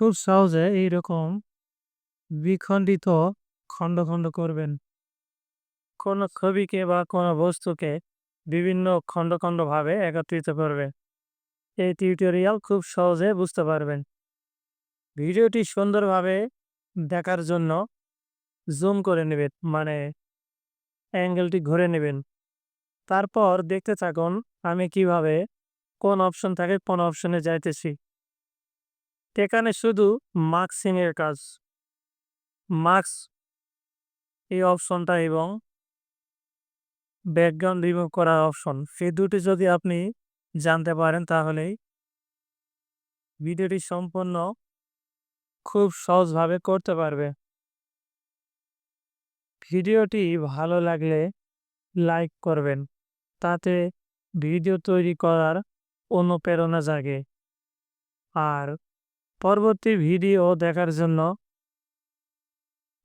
খুব সহজে এইরকম বিখণ্ডিত খণ্ড খণ্ড করবেন। কোনো ছবিকে বা কোনো বস্তুকে বিভিন্ন খণ্ড খণ্ড ভাবে একত্রিত করবে। এই টিউটোরিয়াল খুব সহজে বুঝতে পারবেন। ভিডিওটি সুন্দরভাবে দেখার জন্য জুম করে নেবেন, মানে অ্যাঙ্গেলটি ঘুরে নেবেন। তারপর দেখতে থাকুন আমি কিভাবে কোন অপশন থেকে কোন অপশনে যাইতেছি। এখানে শুধু মাস্কিং এর কাজ, মাস্ক এই অপশনটা এবং ব্যাকগ্রাউন্ড রিমুভ করার অপশন, সেই দুটি যদি আপনি জানতে পারেন তাহলেই ভিডিওটি সম্পূর্ণ খুব সহজভাবে করতে পারবে। ভিডিওটি ভালো লাগলে লাইক করবেন, তাতে ভিডিও তৈরি করার অনুপ্রেরণা জাগে। আর পরবর্তী ভিডিও দেখার জন্য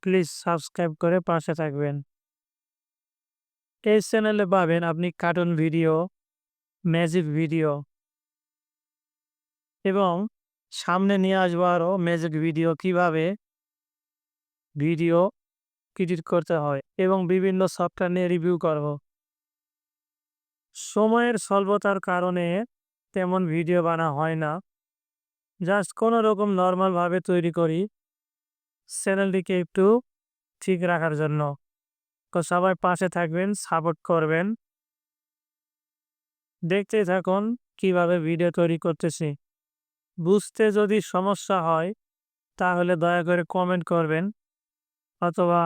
প্লিজ সাবস্ক্রাইব করে পাশে থাকবেন। এই চ্যানেলে পাবেন আপনি কার্টুন ভিডিও, ম্যাজিক ভিডিও এবং সামনে নিয়ে আসবো আরও ম্যাজিক ভিডিও, কিভাবে ভিডিও এডিট করতে হয় এবং বিভিন্ন সফটওয়্যার নিয়ে রিভিউ করব। সময়ের স্বল্পতার কারণে তেমন ভিডিও বানা হয় না, জাস্ট কোনো রকম নর্মালভাবে তৈরি করি চ্যানেলটিকে একটু ঠিক রাখার জন্য। তো সবাই পাশে থাকবেন, সাপোর্ট করবেন। দেখতেই থাকুন কিভাবে ভিডিও তৈরি করতেছি। বুঝতে যদি সমস্যা হয় তাহলে দয়া করে কমেন্ট করবেন অথবা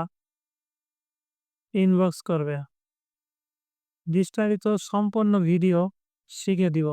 ইনবক্স করবে। বিস্তারিত সম্পূর্ণ ভিডিও শিখে দিব।